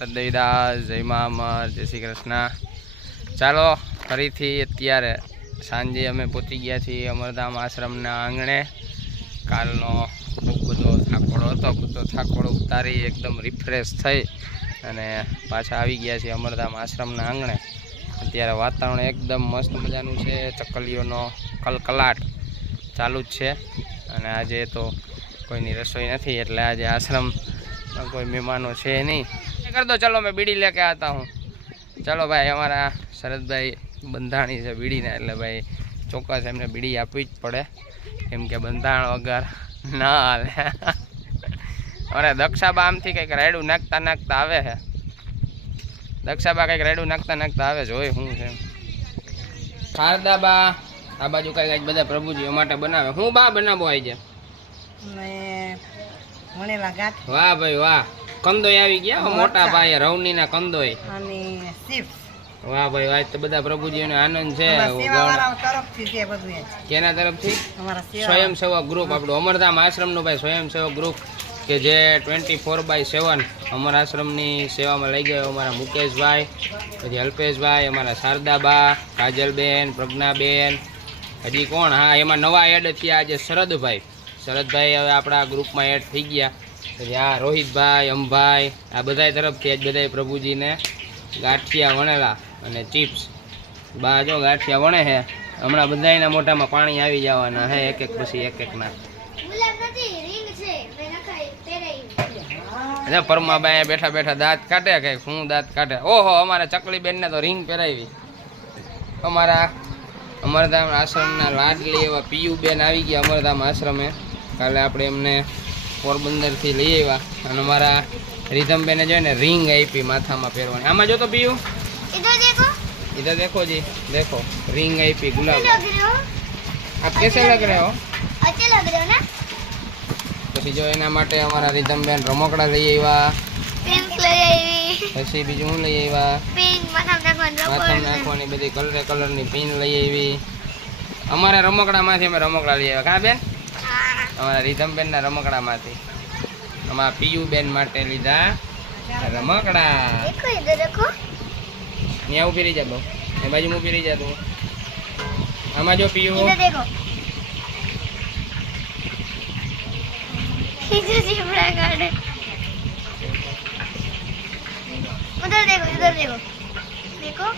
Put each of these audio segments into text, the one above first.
સદૈદાસ જય મા અમર જય શ્રી કૃષ્ણ। ચાલો ફરીથી અત્યારે સાંજે અમે પહોંચી ગયા છીએ અમરધામ આશ્રમના આંગણે। કાલનો ખૂબ બધો થાકોડો હતો, બધો થાકોડો ઉતારી એકદમ રિફ્રેશ થઈ અને પાછા આવી ગયા છીએ અમરધામ આશ્રમના આંગણે। અત્યારે વાતાવરણ એકદમ મસ્ત મજાનું છે, ચકલીઓનો કલકલાટ ચાલુ જ છે અને આજે તો કોઈની રસોઈ નથી એટલે આજે આશ્રમ कोई मेहमानों है नहीं। कर दो चलो, मैं बीड़ी लेके आता हूँ। चलो भाई, हमारा शरद भाई बंधाणी से बीड़ी ने એટલે ભાઈ ચોક્કસ એમને બીડી આપવી જ પડે, કેમ કે બંધાણ વગર ના હાલે। અરે દક્ષાબા આમથી કંઈક રેડું નાખતા નાખતા આવે છે, દક્ષાબા કંઈક રેડું નાખતા નાખતા આવે છે, હોય શું છે। શારદાબા આ બાજુ કંઈક બધા પ્રભુજીઓ માટે બનાવે। હું બા બનાવો આવી જાય। वाह भाई वाह, कंदोई आवी गया मोटा भाई रवनी ना कंदोई અને ચિપ્સ। वाह भाई वाह, तो બધા પ્રભુજીઓ ને આનંદ છે। સેવાવાળાઓ તરફથી છે બધું જ। કેના તરફથી? અમારા સ્વયંસેવક ગ્રુપ, આપણું અમરધામ આશ્રમ નું ભાઈ સ્વયંસેવક ગ્રુપ કે જે 24/7 અમર આશ્રમ ની સેવામાં લઈ ગયો। અમારા મુકેશભાઈ, પછી અલ્પેશભાઈ, અમારા શારદાબા, કાજલબેન, પ્રજ્ઞાબેન, હજી કોણ, હા એમાં નવા એડ થયા આજે શરદભાઈ। शरदभाई હવે આપણા ગ્રુપમાં એડ થઈ ગયા। પછી આ રોહિતભાઈ, અંભાઈ, આ બધા તરફથી આજ બધા પ્રભુજીને ગાંઠિયા વણેલા અને ચિપ્સ। બા જો ગાંઠિયા વણે છે, હમણાં બધાના મોઢામાં પાણી આવી જવાના છે, એક એક પછી એક એક ના। પરમાબાઈ બેઠા બેઠા દાંત કાઢે કે શું દાંત કાઢે। ઓહો, અમારા ચકલીબેન ને તો રીંગ પહેરાવી। અમારા અમરધામ આશ્રમના લાડલી એવા પીયુબેન આવી ગયા અમરધામ આશ્રમે। કાલે આપણે એમને પોરબંદરથી લઈ આવ્યા અને અમારા રીધમબેને જોઈને રીંગ આપી માથામાં પહેરવાની। આમાં જો તો પીયુ, इधर देखो जी, देखो रिंग आपी गुलाब। आप कैसे लग रहे हो? अच्छे लग रहे हो ना। પછી જો એના માટે અમારા રીધમબેન રમકડા લઈ આવ્યા, પિંક લઈ આવી, પછી બીજું હું લઈ આવ્યા, પિંક માથામાં નાખવાની બધી કલરે કલરની પિન લઈ આવી। અમારા રમકડામાંથી અમે રમકડા લઈ આવ્યા। કા બેન? અમારા રીધમબેનના રમકડામાંથી અમારા પીયુબેન માટે લીધા રમકડા। દેખો ઇધર દેખો, અહીંયા ઊભી રહી જા બહુ, એ બાજુ ઊભી રહી જા તું। આમાં જો પીયુ, ઇધર દેખો, इधर चिपड़ा काटे, उधर देखो, इधर देखो, देखो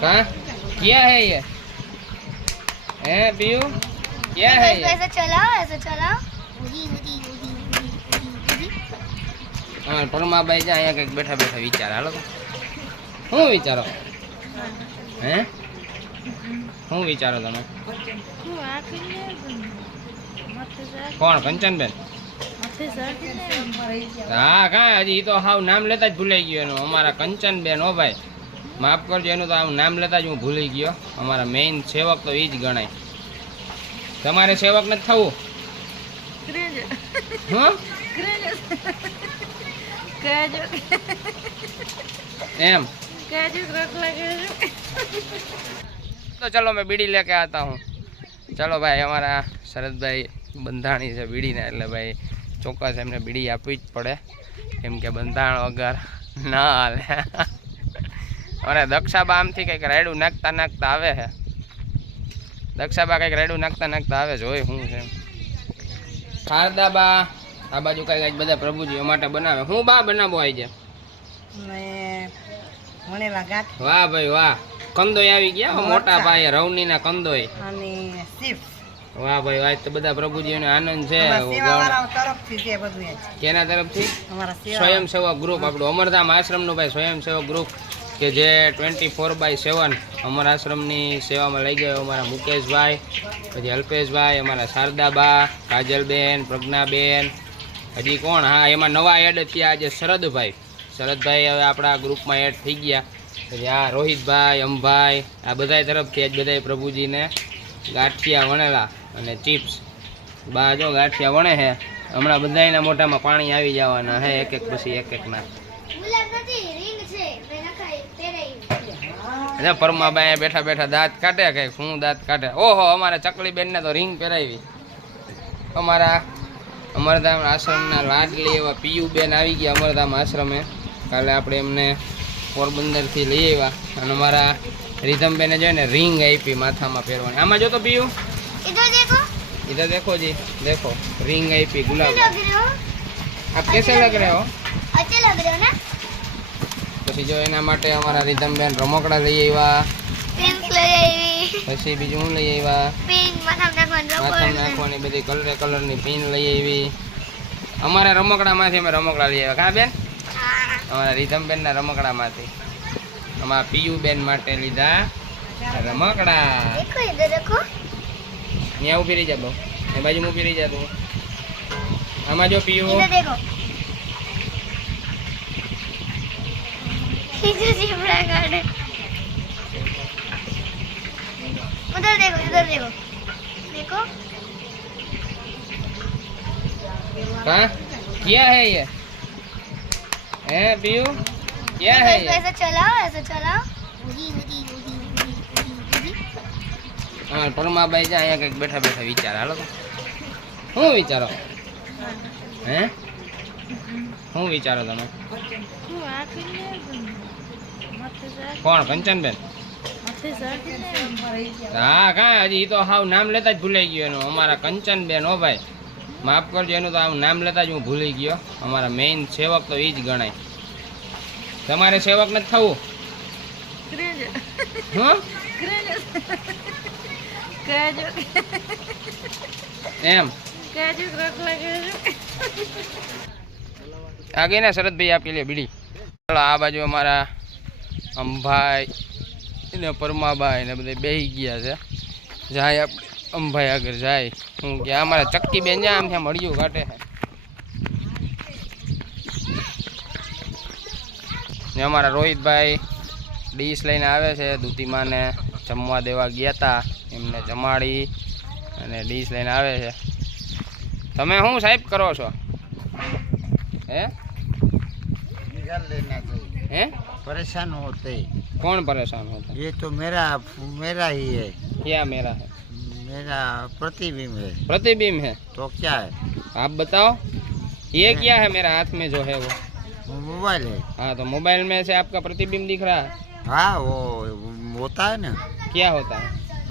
कहाँ क्या है ये? हैं पीयू, क्या है ये? ऐसा चलाओ, ऐसा चलाओ। हाँ, परमाबाई जा यहाँ कहीं बैठा बैठा विचार हालो। હું વિચારો? हैं હું વિચારો તમે? કોણ? કંચનબેન? હા કાં હજી તો હાવ નામ લેતા જ ભૂલાઈ ગયો એનું। અમારા કંચનબેન, હો ભાઈ માફ કરજો, એનું તો આમ નામ લેતા જ હું ભૂલી ગયો। અમારા મેઇન સેવક તો એ જ ગણાય। તમારે સેવક નથી થવું? એમ तो चलो, मैं बीड़ी लेके आता हूँ। चलो भाई, हमारा शरद भाई बंधाणी से बीड़ी ने એટલે ભાઈ ચોક્કસ એમને બીડી આપવી જ પડે, કેમ કે બંધાણ વગર ના હાલે। અરે દક્ષાબા આમથી કંઈક રેડું નાખતા નાખતા આવે છે, દક્ષાબા કંઈક રેડું નાખતા નાખતા આવે છે, હોય શું છે। શારદાબા આ બાજુ કંઈક બધા પ્રભુજીઓ માટે બનાવે। હું બા બનાવો આવી જાય। વાહ ભાઈ વાહ, કંદોઈ આવી ગયા મોટા ભાઈ રવની ના કંદોઈ અને ચિપ્સ। વાહ ભાઈ વાહ, તો બધા પ્રભુજીઓ ને આનંદ છે। સેવાવાળાઓ તરફથી છે બધું જ। કેના તરફથી? અમારા સ્વયંસેવક ગ્રુપ, આપણું અમરધામ આશ્રમ નું ભાઈ સ્વયંસેવક ગ્રુપ કે જે 24/7 અમર આશ્રમ ની સેવામાં લઈ ગયો। અમારા મુકેશભાઈ, પછી અલ્પેશભાઈ, અમારા શારદાબા, કાજલબેન, પ્રજ્ઞાબેન, હજી કોણ, હા એમાં નવા એડ થયા આજે શરદભાઈ। શરદભાઈ હવે આપણા ગ્રુપમાં એડ થઈ ગયા। પછી આ રોહિતભાઈ, અંભાઈ, આ બધા તરફથી આજ બધા પ્રભુજીને ગાંઠિયા વણેલા અને ચિપ્સ। બા જો ગાંઠિયા વણે છે, હમણાં બધાના મોઢામાં પાણી આવી જવાના છે, એક એક પછી એક એક ના। પરમાબાઈ બેઠા બેઠા દાંત કાઢે કે શું દાંત કાઢે। ઓહો, અમારા ચકલીબેન ને તો રીંગ પહેરાવી। અમારા અમરધામ આશ્રમના લાડલી એવા પીયુબેન આવી ગયા અમરધામ આશ્રમે. કાલે આપણે એમને પોરબંદરથી લઈ આવ્યા અને અમારા રીધમબેને જોઈને રિંગ આપી માથામાં પહેરવાની. આમાં જો તો પીયું, इधर देखो जी, देखो रिंग आई गुलाब. आप कैसे लग रहे हो? अच्छे लग रहे हो ना. પછી જો એના માટે અમારા રીધમબેન રમકડા લઈ આવ્યા, પિંક લઈ આવી, પછી બીજું હું લઈ આવ્યા, પિંક માથામાં નાખવાની બધી કલરની પિન લઈ આવી. અમારા રમકડામાંથી અમે રમકડા લઈ આવ્યા. કા બેન? અમારા રીધમબેનના રમકડામાંથી અમારા પીયુબેન માટે લીધા રમકડા. देखो इधर देखो. यहाँ ऊपी रही जा बो, ये बाजू में ऊपी रही जा तू. आमा जो पीयू, इधर देखो. इधर जीवड़ा काटे. उधर देखो, इधर देखो. देखो. कहाँ क्या है ये? हैं पीयू क्या है ये? ऐसा चलाओ, ऐसा चलाओ. हाँ परमाबाई जा અહીંયા કંઈક બેઠા બેઠા વિચાર. હાલો શું વિચારો? હે શું વિચારો તમે? કોણ? કંચનબેન? હા કાંઈ હજી ઈ તો હાવ નામ લેતા જ ભૂલાઈ ગયો એનું. અમારા કંચનબેન. હો ભાઈ માફ કરજો, એનું તો આમ નામ લેતા જ હું ભૂલી ગયો. અમારા મેઇન સેવક તો એ જ ગણાય. તમારે સેવક નથી થવું? હા એમ આગે ને શરદભાઈ આપી લે બીડી. ચાલો આ બાજુ અમારા અંભાઈ ને પરમાબાઈ ને બધા બેસી ગયા છે. જાય આપણે અંભાઈ આગળ જાય. હું કે અમારા ચક્કી બેન જાય આમ ત્યાં મળ્યું કાઢે ને. અમારા રોહિતભાઈ ડીશ લઈને આવે છે. દૂતીમાને જમવા દેવા ગયા હતા, એમને જમાડી અને ડીશ લઈને આવે છે. તમે શું સાહેબ કરો છો? હે हैं? परेशान होते. कौन परेशान होता है? ये तो मेरा ही है. क्या मेरा है? मेरा प्रतिबिंब है. प्रतिबिंब है तो क्या है? आप बताओ. ये क्या है मेरा हाथ में जो है वो? मोबाइल है. हाँ तो मोबाइल में से आपका प्रतिबिंब दिख रहा है. हाँ वो होता है ना. क्या होता है?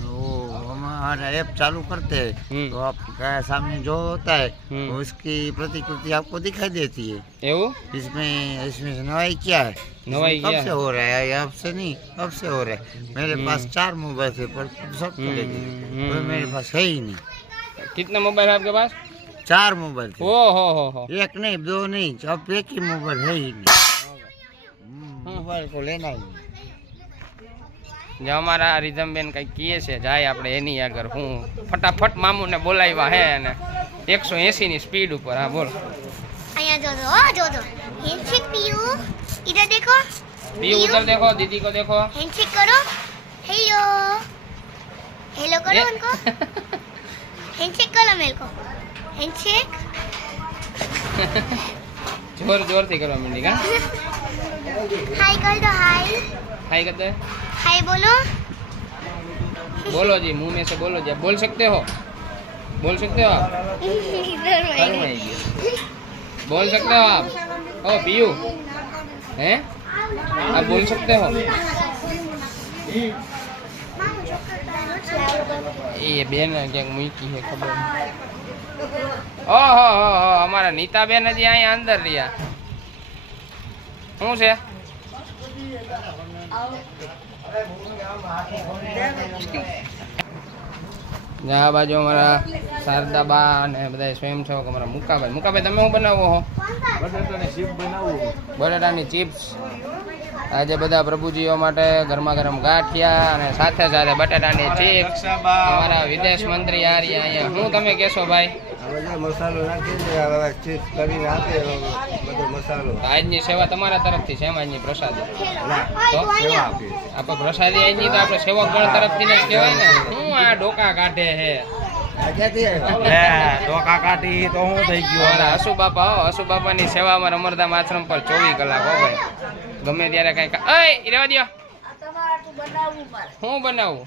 वो हमारा ऐप चालू करते हैं तो आपका सामने जो होता है उसकी प्रतिकृति आपको दिखाई देती है. एवं? इसमें नवाई क्या है? नवाई कब क्या से है? हो रहा है? अब से नहीं, अब से हो रहा है. मेरे पास 4 मोबाइल थे पर सब चले गए. तो मेरे पास है ही नहीं. कितना मोबाइल है आपके पास? 4 मोबाइल थे. ओ हो. एक नहीं, 2 नहीं, अब एक ही मोबाइल है ही नहीं. मोबाइल को लेना ही नहीं. जो हमारा रिधमबेन कई किए છે જાય આપણે એની આગળ. હું ફટાફટ મામુને બોલાવ્યા હે અને 180 ની સ્પીડ ઉપર. હા બોલ. અહીંયા જો દો हैंडशेक पीयू. इधर देखो. पीयू उधर देखो, दीदी को देखो. हैंडशेक करो. हेलो हेलो करो उनको. हैंडशेक करो मेरे को. हैंडशेक जोर जोर से करो मिंडी का. हाय कर दो. हाय हाय कर दे. हाय बोलो. बोलो जी, मुंह में से बोलो जी. आप बोल सकते हो? बोल सकते हो आप? इधर बोल सकते हो आप? ओ पीयू हैं? आप बोल सकते हो? ये बेन क्या मुई है खबर. ओहो हमारा नीता बेन जी અહીંયા અંદર રહ્યા. શું છે? આ બાજુ અમારા શારદાબા અને બધા સ્વયંસેવક અમારા મુકાભાઈ તમે શું બનાવો હો? બટાટાની ચિપ્સ. આજે બધા પ્રભુજીઓ માટે ગરમા ગરમ ગાંઠિયા અને સાથે સાથે બટાટાની ચિપ્સ. અમારા વિદેશ મંત્રી આ રહ્યા અહીંયા. શું તમે કહેશો ભાઈ? મસાલો નાખી ચિપ્સ કરીને આપે બધો મસાલો. આજની સેવા તમારા તરફથી છે એમ? આજની પ્રસાદી તો આપણે પ્રસાદી આજની તો આપણે સેવક ગણ તરફથી જ કહેવાય ને. શું આ ડોકા કાઢે હે? ડોકા કાઢી તો હું થઈ ગયો. અમારા હસુ બાપા ની સેવામાં અમરધામ આશ્રમ પર 24 કલાક. હો ભાઈ ગમે ત્યારે કઈ રેવા દો. હું બનાવું?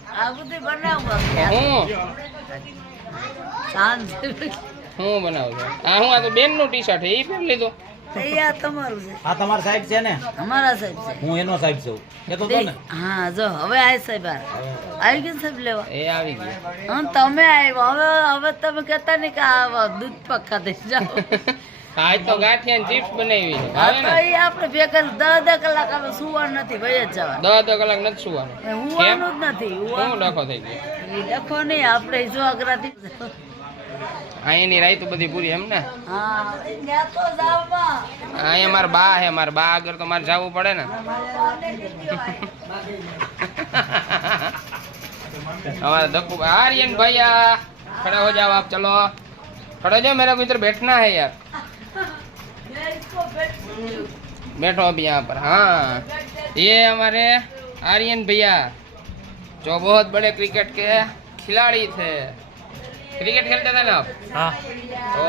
હું શું બનાવો છો? હું આ તો બેન નું ટી શર્ટ એ પહેરી લીધું. તૈયાર તમારું છે. આ તમારા સાહેબ છે ને? અમારા સાહેબ છે. હું એનો સાહેબ છું. કેતો તો ને. હા જો હવે આ સાહેબ આવી ગયું સાહેબ લેવા. એ આવી ગયું. હા તમે આવ્યો હવે તમે કહેતા નહીં કે આ દૂધ પાક ખાતે જાઓ. આજ તો ગાંઠિયા ચિપ્સ બનાવી છે. હા ભાવે તો ને? એ આપણે ભેગા 10 કલાક આપણે સુવાનું નથી ભાઈ જ જવાનું. 10 કલાક નથી સુવાનું. હુવાનું જ નથી. શું ડખો થઈ ગયો? એ ડખો નહીં આપણે જો અગરાથી. અહીંયાની રાત બધી પૂરી એમ ને? હા ત્યાં તો જાવમાં. અહીંયા મારા બા હે, મારા બા આગળ તો મારે જવું પડે ને. हमारा दक्कू आर्यन भैया खड़े हो जाओ आप, चलो खड़े हो जाओ, मेरे को इधर बैठना है यार। बैठो अभी यहाँ पर। हाँ ये हमारे आर्यन भैया जो बहुत बड़े क्रिकेट के खिलाड़ी थे। क्रिकेट खेलते थे ना आप? हाँ। तो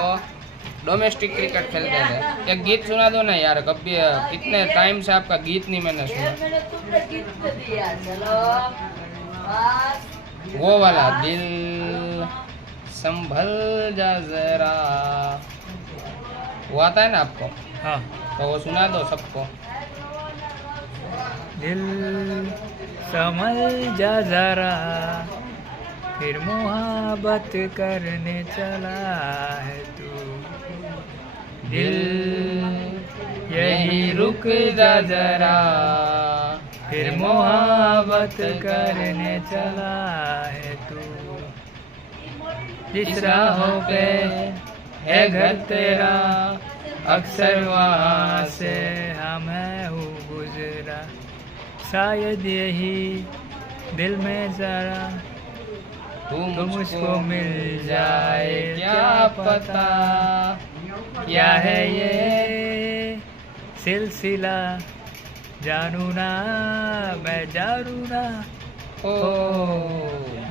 डोमेस्टिक क्रिकेट खेलते थे। एक गीत सुना दो ना यार, कभी कितने टाइम से आपका गीत नहीं मैंने सुना। वो वाला दिल संभल जा जरा, वो आता है ना आपको? हाँ। तो वो सुना दो सबको। दिल संभल जा जरा, फिर मोहब्बत करने चला है तू। दिल यही रुक जा जरा, फिर मोहब्बत करने चला है तू। जिस राहों पे है घर तेरा, अक्सर वहाँ से मैं हूँ गुजरा। शायद यही दिल में जरा तू मुझको मिल जाए, क्या पता क्या है ये सिलसिला। जानू ना मैं जानू ना, ओ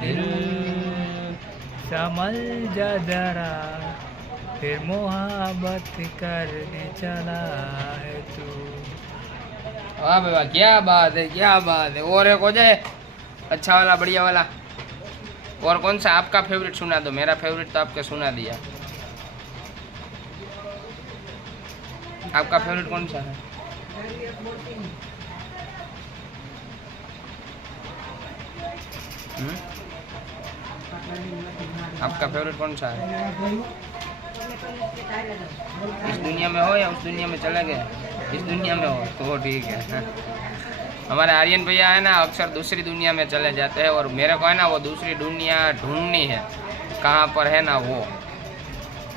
दिल संभल जा जरा, फिर मोहब्बत करने चला है तू। वाह भाई वाह, क्या बात है, क्या बात है। और एक हो जाए अच्छा वाला, बढ़िया वाला। और कौन सा आपका फेवरेट सुना दो। मेरा फेवरेट तो आपके सुना दिया। आपका फेवरेट कौन सा है? आपका फेवरेट कौन सा है? इस दुनिया में हो या उस दुनिया में चले गए? इस दुनिया में हो तो ठीक है। हमारे आर्यन भैया है ना, अक्सर दूसरी दुनिया में चले जाते हैं और मेरे को है ना वो दूसरी दुनिया ढूंढनी है, कहाँ पर है ना वो।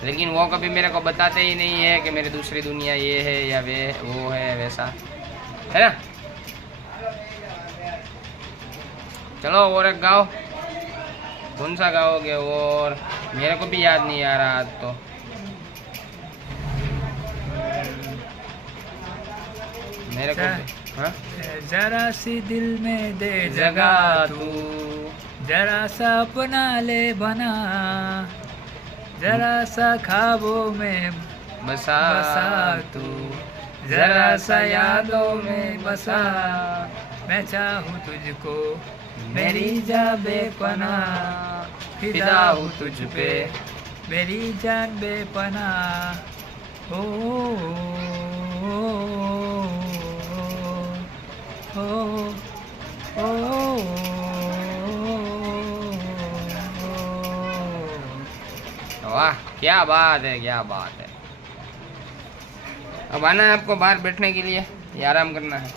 लेकिन वो कभी मेरे को बताते ही नहीं है कि मेरी दूसरी दुनिया ये है या वो है वैसा, है ना। चलो और एक गाओ। कौन सा गाओगे? और मेरे को भी याद नहीं आ रहा आज तो। मेरे को हाँ? जरा सी दिल में दे जगह तू, जरा सा अपना ले बना, जरा सा ख्वाबों में बसा तू, जरा सा यादों में बसा। मैं चाहूँ तुझको मेरी जा बेपना, फिदा हूँ तुझ पे मेरी जान बेपना। ओ, ओ, ओ, वाह क्या बात है, क्या बात है। अब आना है आपको बाहर बैठने के लिए या आराम करना है?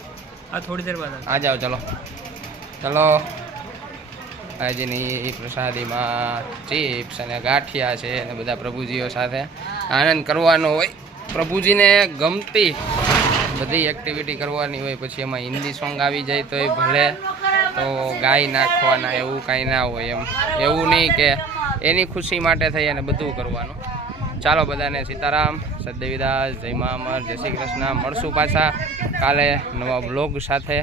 थोड़ी देर बाद आ जाओ, चलो चलो। આજની પ્રસાદીમાં ચિપ્સ અને ગાંઠિયા છે અને બધા પ્રભુજીઓ સાથે આનંદ કરવાનો હોય, પ્રભુજીને ગમતી બધી એક્ટિવિટી કરવાની હોય. પછી એમાં હિન્દી સોંગ આવી જાય તો એ ભલે તો ગાઈ નાખવાના, એવું કાંઈ ના હોય. એવું નહીં કે એની ખુશી માટે થઈ અને બધું કરવાનું. ચાલો બધાને સીતારામ, સદદેવીદાસ, જય મા અમર, જય શ્રી કૃષ્ણ. મળશું પાછા કાલે નવા બ્લોગ સાથે.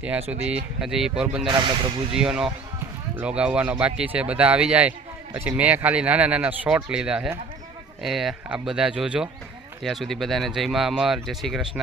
ત્યાં સુધી હજી પોરબંદર આપણે પ્રભુજીઓનો બ્લોગ આવવાનો બાકી છે. બધા આવી જાય પછી મેં ખાલી નાના નાના શોર્ટ લીધા છે, એ આપ બધા જોજો. ત્યાં સુધી બધાને જય મા અમર, જય શ્રી કૃષ્ણ.